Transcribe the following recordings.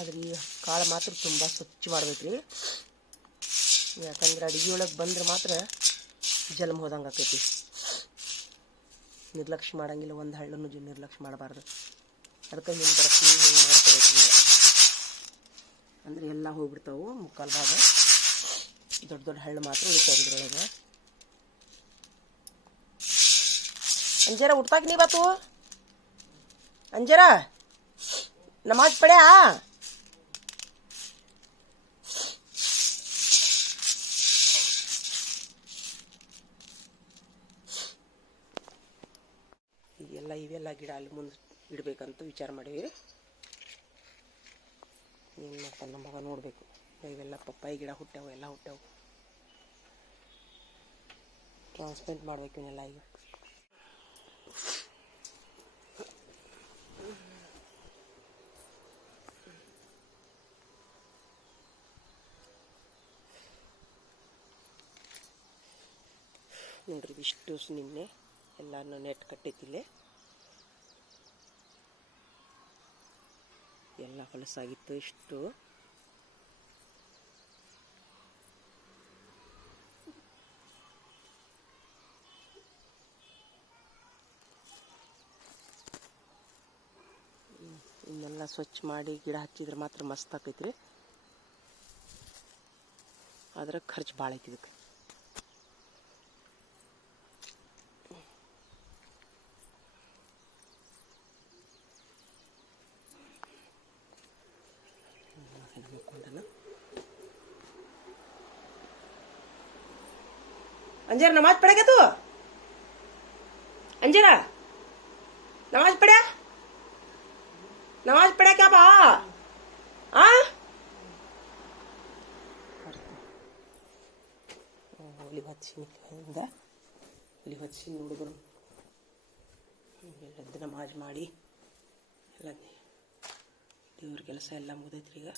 ಆದ್ರೆ ಈ ಕಾಳು ಮಾತ್ರ ತುಂಬ ಸ್ವಚ್ಛ ಮಾಡ್ಬೇಕ್ರಿ. ಯಾಕಂದ್ರೆ ಅಡುಗೆ ಒಳಗೆ ಬಂದ್ರೆ ಮಾತ್ರ ಜನ್ಮ ಹೋದಂಗೆ ಆಕೈತಿ. ನಿರ್ಲಕ್ಷ್ಯ ಮಾಡಂಗಿಲ್ಲ, ಒಂದು ಹಳ್ಳನ್ನು ನಿರ್ಲಕ್ಷ್ಯ ಮಾಡಬಾರ್ದು. ಅದಕ್ಕೆ ಹಿಂಗೆ ಬರಸಿ ಹಿಂಗೆ ಮಾಡ್ಕೋಬೇಕು. ಅಂದರೆ ಎಲ್ಲ ಹೋಗ್ಬಿಡ್ತಾವೆ, ಮುಕ್ಕಾಲು ಭಾಗ ದೊಡ್ಡ ದೊಡ್ಡ ಹಳ್ಳು ಮಾತ್ರ ಉಳಿತಾವೆ ಇದ್ರೊಳಗೆ. ಅಂಜರ ಉಟ್ತಾಕ ನೀ ಬಾತು ಅಂಜರ ನಮಾಜ್ ಪಡ್ಯಾ. ಇವೆಲ್ಲ ಗಿಡ ಅಲ್ಲಿ ಮುಂದೆ ಇಡಬೇಕಂತ ವಿಚಾರ ಮಾಡೀವಿ. ಏನು ಮಾಡ್ತಾನೆ ನಮ್ಮ ಮಗ ನೋಡಬೇಕು. ಇವೆಲ್ಲ ಪಪ್ಪಾಯಿ ಗಿಡ ಹುಟ್ಟ್ಯಾವು, ಎಲ್ಲ ಹುಟ್ಟ್ಯಾವು. ಟ್ರಾನ್ಸ್ಪ್ಲಾಂಟ್ ಮಾಡ್ಬೇಕು ಇವನ್ನೆಲ್ಲ ಈಗ. ನೋಡ್ರಿ ಇಷ್ಟು ನಿನ್ನೆ ಎಲ್ಲಾನು ನೆಟ್ ಕಟ್ಟೈತಿಲ್ಲೇ. ಎಲ್ಲ ಹೊಲಸಾಗಿತ್ತು ಇಷ್ಟು. ಇನ್ನೆಲ್ಲ ಸ್ವಚ್ಛ ಮಾಡಿ ಗಿಡ ಹಚ್ಚಿದ್ರೆ ಮಾತ್ರ ಮಸ್ತ್ ಆಕೈತ್ರಿ. ಆದ್ರೆ ಖರ್ಚು ಭಾಳ ಐತಿ ಇದಕ್ಕೆ. अंजर नमाज पढ़ेगा तू? अंजरा नमाज पढ़ा? नमाज पढ़ा क्या बा? ಒಲಿ ಹಚ್ಚಿ ಹುಡುಗರು ಎದ್ದು ನಮಾಜ್ ಮಾಡಿ ಎಲ್ಲ ದೇವ್ರ ಕೆಲಸ ಎಲ್ಲ ಮುಗಿದೈತ್ರಿ ಈಗ.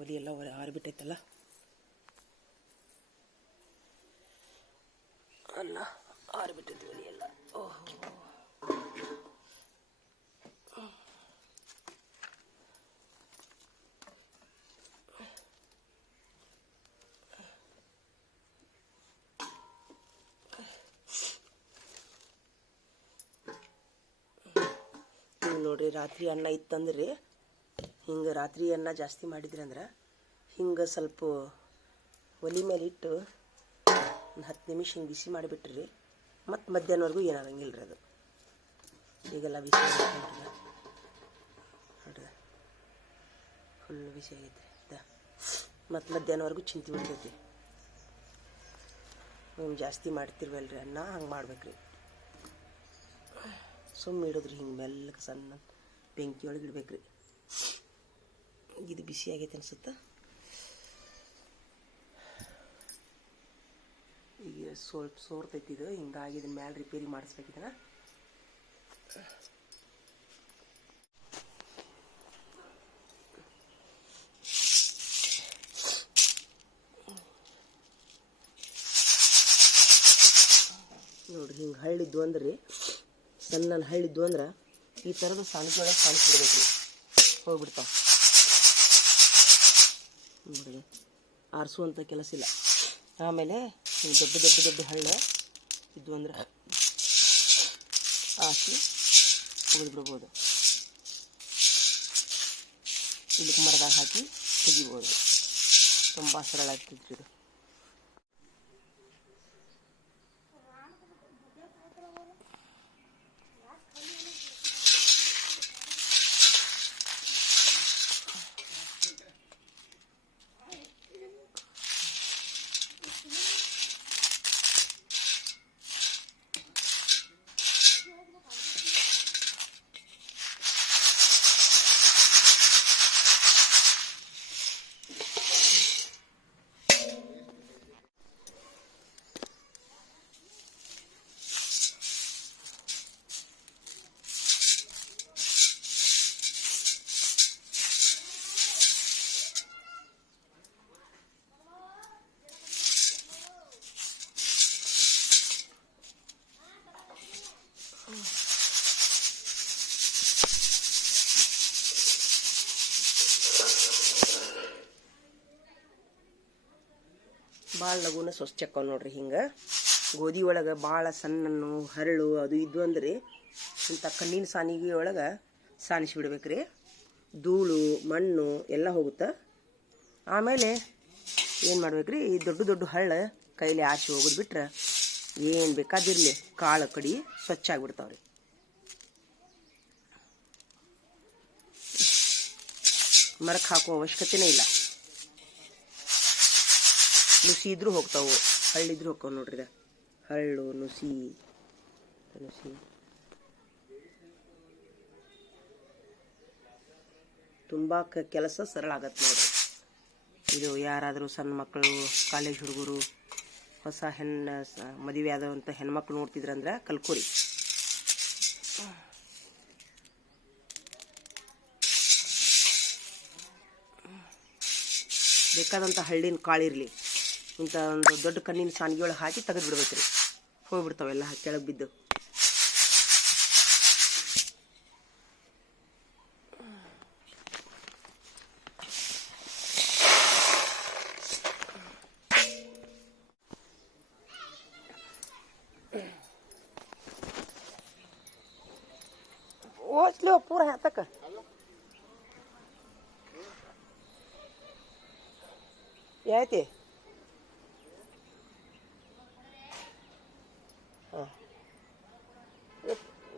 ಒಲಿ ಎಲ್ಲ ಆರಿಬಿಟ್ಟೈತಲ್ಲ, ಅಲ್ಲ ಆರಿಬಿಟ್ಟೈತಿ ಒಲಿ ಎಲ್ಲ. ನೋಡ್ರಿ, ರಾತ್ರಿ ಅನ್ನ ಇತ್ತಂದ್ರಿ ಹಿಂಗೆ ರಾತ್ರಿ ಅನ್ನ ಜಾಸ್ತಿ ಮಾಡಿದ್ರಿ ಅಂದ್ರೆ ಹಿಂಗೆ ಸ್ವಲ್ಪ ಒಲಿ ಮೇಲೆ ಇಟ್ಟು ಒಂದು 10 ನಿಮಿಷ ಹಿಂಗೆ ಬಿಸಿ ಮಾಡಿಬಿಟ್ರಿ, ಮತ್ತು ಮಧ್ಯಾಹ್ನವರೆಗೂ ಏನಾಗಂಗಿಲ್ಲ ರೀ ಅದು. ಈಗೆಲ್ಲ ಬಿಸಿ ನೋಡ್ರಿ, ಫುಲ್ ಬಿಸಿ ಆಗೈತೆ ರೀ. ಮತ್ತು ಮಧ್ಯಾಹ್ನವರೆಗೂ ಚಿಂತೆ ಬಿಡ್ತೈತಿ. ನೀವು ಜಾಸ್ತಿ ಮಾಡ್ತಿರ್ವಲ್ರಿ ಅನ್ನ, ಹಂಗೆ ಮಾಡ್ಬೇಕ್ರಿ. ಸುಮ್ಮನೆ ಇಡೋದ್ರಿ ಹಿಂಗೆ ಮೆಲ್ಲಗೆ ಸಣ್ಣ ಬೆಂಕಿ ಒಳಗೆ ಇಡ್ಬೇಕ್ರಿ. ಇದು ಬಿಸಿ ಆಗೈತೆ ಅನ್ಸುತ್ತೆ. ಈಗ ಸ್ವಲ್ಪ ಸೋರ್ತೈತಿ ಇದು, ಹಿಂಗಾಗಿ ಇದನ್ನ ಮ್ಯಾಲೆ ರಿಪೇರಿ ಮಾಡಿಸ್ಬೇಕಿದನ. ನೋಡ್ರಿ ಹಿಂಗೆ ಹಳ್ಳಿದ್ದು ಅಂದ್ರೆ ಸಣ್ಣ ಹಳ್ಳಿದ್ದು ಅಂದ್ರೆ ಈ ಥರದ ಸಣ್ಣಗೆ ಒಳಗೆ ಕಾಣಿಸ್ಬಿಡ್ಬೇಕ್ರಿ, ಹೋಗ್ಬಿಡ್ತಾವ. ನೋಡ್ರಿ, ಆರಿಸುವಂಥ ಕೆಲಸ ಇಲ್ಲ. ಆಮೇಲೆ ದೊಡ್ಡ ದೊಡ್ಡ ದೊಡ್ಡ ಹಳ್ಳ ಇದ್ದು ಅಂದ್ರೆ ಹಾಕಿ ತೆಗೆದುಬಿಡ್ಬೋದು. ಇದಕ್ಕೆ ಮರದಾಗ ಹಾಕಿ ತೆಗಿಬೋದು. ತುಂಬ ಸರಳ ಆಗ್ತಿದ್ರಿ ಇದು. ಲಘುನ ಸ್ವಚ್ಛ ಆಕ್ಕವ್ ನೋಡ್ರಿ. ಹಿಂಗೆ ಗೋಧಿ ಒಳಗೆ ಭಾಳ ಸಣ್ಣನ್ನು ಹರಳು ಅದು ಇದು ಅಂದ್ರೆ ಇಂಥ ಕಣ್ಣಿನ ಸಾನಿಗೆ ಒಳಗೆ ಸಾನಿಸಿ ಬಿಡ್ಬೇಕ್ರಿ. ಧೂಳು ಮಣ್ಣು ಎಲ್ಲ ಹೋಗುತ್ತೆ. ಆಮೇಲೆ ಏನು ಮಾಡ್ಬೇಕ್ರಿ, ಈ ದೊಡ್ಡ ದೊಡ್ಡ ಹಳ್ಳ ಕೈಲಿ ಆಚೆ ಹೋಗೋದು ಬಿಟ್ರೆ ಏನು ಬೇಕಾದಿರಲಿ ಕಾಳು ಕಡಿ ಸ್ವಚ್ಛ ಆಗಿಬಿಡ್ತಾವ್ರಿ. ಮರಕ್ಕೆ ಹಾಕುವ ಅವಶ್ಯಕತೆನೇ ಇಲ್ಲ. ನುಸಿ ಇದ್ರೂ ಹೋಗ್ತಾವು, ಹಳ್ಳಿದ್ರೂ ಹೋಗ್ತಾವೆ ನೋಡ್ರಿ. ಹಳ್ಳು ನುಸಿ ತುಂಬ ಕೆಲಸ ಸರಳ ಆಗತ್ತೆ ನೋಡ್ರಿ. ಇದು ಯಾರಾದರೂ ಸಣ್ಣ ಮಕ್ಕಳು, ಕಾಲೇಜ್ ಹುಡುಗರು, ಹೊಸ ಮದುವೆ ಆದಂಥ ಹೆಣ್ಮಕ್ಳು ನೋಡ್ತಿದ್ರಂದ್ರೆ ಕಲ್ಕೋರಿ. ಬೇಕಾದಂಥ ಹಳ್ಳಿನ ಕಾಳಿರಲಿ ಇಂಥ ಒಂದು ದೊಡ್ಡ ಕಣ್ಣಿನ ಸಾನಿಗೆ ಒಳಗೆ ಹಾಕಿ ತೆಗೆದು ಬಿಡ್ಬೇಕ್ರಿ. ಹೋಗ್ಬಿಡ್ತಾವೆಲ್ಲ ಕೆಳಗೆ ಬಿದ್ದು. ओचलो पूरा यहाँ तक यायते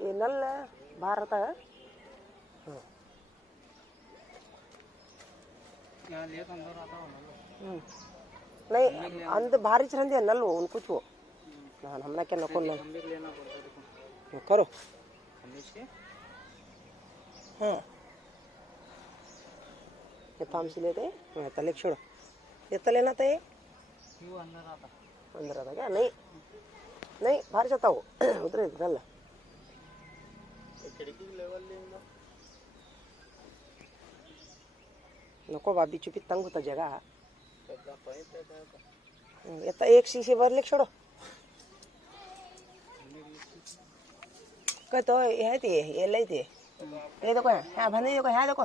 ये नल बाहर रहता है. नहीं अंदर बाहर ही रहते हैं नल वो उनको छो ना हमने क्या नको करो. हाँ ये फार्म से लेते हैं तले छोड़ो. ये तले लेना था. ये अंदर आता क्या? नहीं नहीं बाहर जाता हो उधर नल नको बाबी चुपी तंग होता जगह. ये तो एक शीशे भर ले छोड़ो. तो ये थे ये ले थे ये देखो यहाँ बंदे देखो यहाँ देखो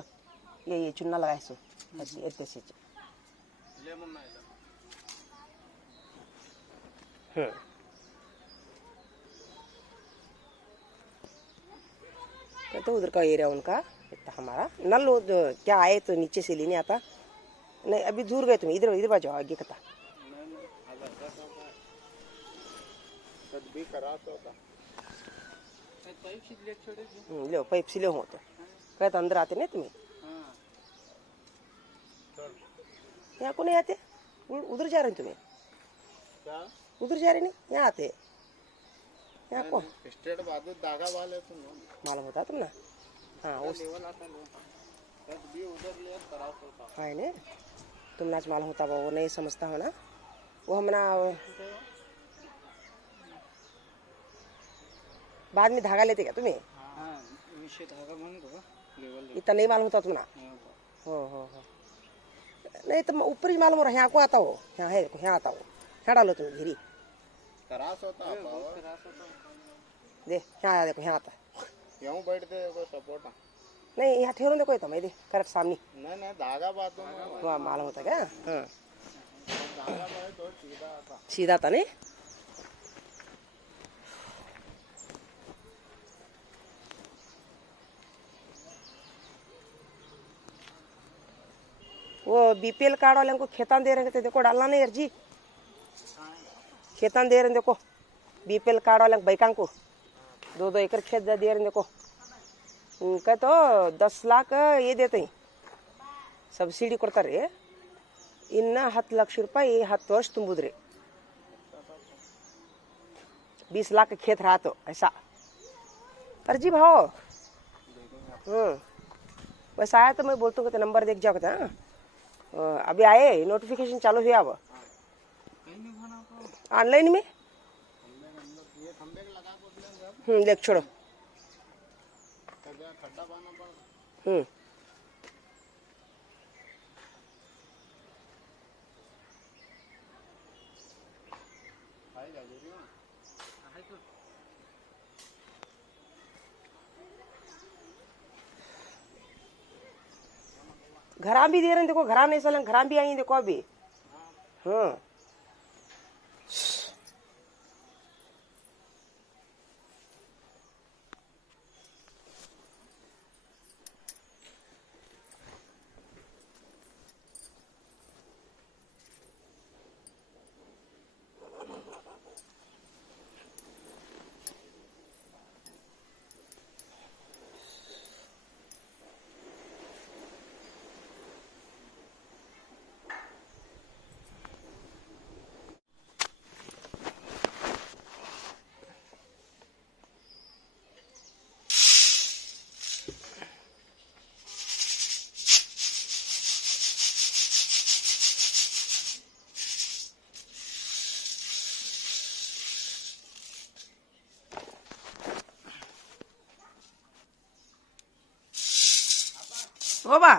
ये चुन्ना लगाए सो ऐसे से तो उधर का एरिया उनका इतना हमारा नल क्या आए तो नीचे से लेने आता. नहीं अभी दूर गए तुम इधर इधर बाजू आगे कता लो पाइप सिले हो तो कहते अंदर आते नहीं तुम्हें. यहाँ को नहीं आते. उधर जा रहे हैं तुम्हें. उधर जा रहे नहीं यहाँ आते. यहाँ को स्टेट बाजू धागा वाले तुम मालूम होता तुम ना. हाँ उस हाँ ने तुम नाच मालूम होता वो नहीं समझता हो ना. वो हमना बाद में धागा लेते क्या तुम्हें. इतना नहीं मालूम होता तुम ना. हो नहीं तो ऊपर ही मालूम हो रहा है. यहाँ को आता हो यहाँ है देखो यहाँ आता हो यहाँ डालो तुम घिरी दे यहाँ देखो यहाँ आता यहाँ बैठते सपोर्ट नहीं यहाँ ठहरो देखो तो मैं दे करेक्ट सामने नहीं धागा बात वहाँ मालूम होता क्या. हाँ धागा तो सीधा आता सीधा था नहीं. वो बीपीएल कार्ड वाले को खेतान दे रहे थे देखो डालना नहीं अर्जी. खेतान दे रहे देखो बीपीएल कार्ड वाले बैकां को 2-2 एकड़ खेत दे रहे देखो. उनका तो 10 लाख ये देते हैं सब्सिडी ಕೊಡ್ತಾರೆ. ಇನ್ನು 10 ಲಕ್ಷ ರೂಪಾಯಿ 10 ವರ್ಷ ತುಂಬುದ್ರಿ. 20 लाख खेत रहा तो ऐसा अर्जी भाव. वैसा आया तो मैं बोलता हूँ नंबर देख जाओ. अभी आए नोटिफिकेशन चालू हुआ अब ऑनलाइन में. देख छोड़ो. घरा भी दे रहे हैं देखो. घरा नहीं साल घरा भी आई देखो अभी. हाँ ಹೋಬಾ